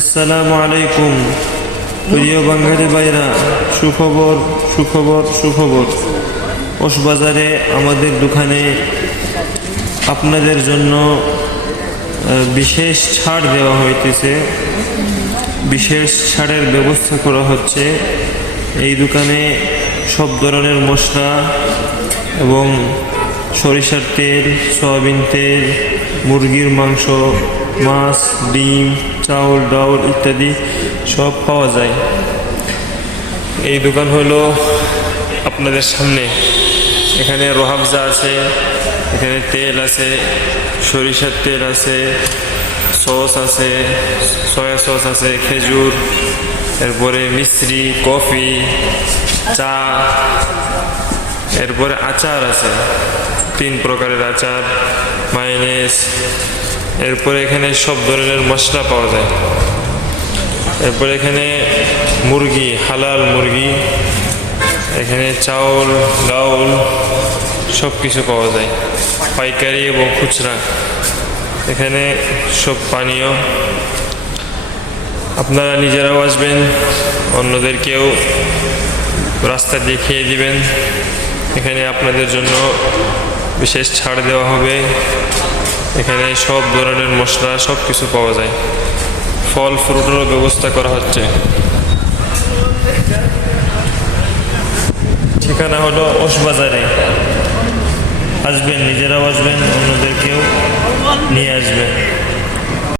আসসালামু আলাইকুম প্রিয় বাঙালি ভাইরা, সুখবর সুখবর সুখবর। কক্সবাজারে আমাদের দোকানে আপনাদের জন্য বিশেষ ছাড় দেওয়া হইতেছে। বিশেষ ছাড়ের ব্যবস্থা করা হচ্ছে। এই দোকানে সব ধরনের মশলা এবং সরিষার তেল, সয়াবিন তেল, মুরগির মাংস, মাছ, ডিম, চাউল, ডাউল ইত্যাদি সব পাওয়া যায়। এই দোকান হলো আপনাদের সামনে। এখানে রোহাবজা আছে, এখানে তেল আছে, সরিষার তেল আছে, সস আছে, সয়া সস আছে, খেজুর, এরপরে মিশ্রি, কফি, চা, এরপরে আচার আছে, 3 প্রকারের আচার, মায়োনেজ। এরপরে এখানে সব ধরনের মশলা পাওয়া যায়। এরপরে এখানে মুরগি, হালাল মুরগি, এখানে চাউল, ডাউল সব কিছু পাওয়া যায়, পাইকারি এবং খুচরা। এখানে সব পানীয়। আপনারা নিজেরাও আসবেন, অন্যদেরকেও রাস্তা দেখিয়ে দিবেন। এখানে আপনাদের জন্য বিশেষ ছাড় দেওয়া হবে। এখানে সব ধরনের মশলা সব কিছু পাওয়া যায়। ফল ফ্রুটেরও ব্যবস্থা করা হচ্ছে। ঠিকানা হলো কক্সবাজারে। আসবেন, নিজেরাও আসবেন, অন্যদেরকেও নিয়ে আসবেন।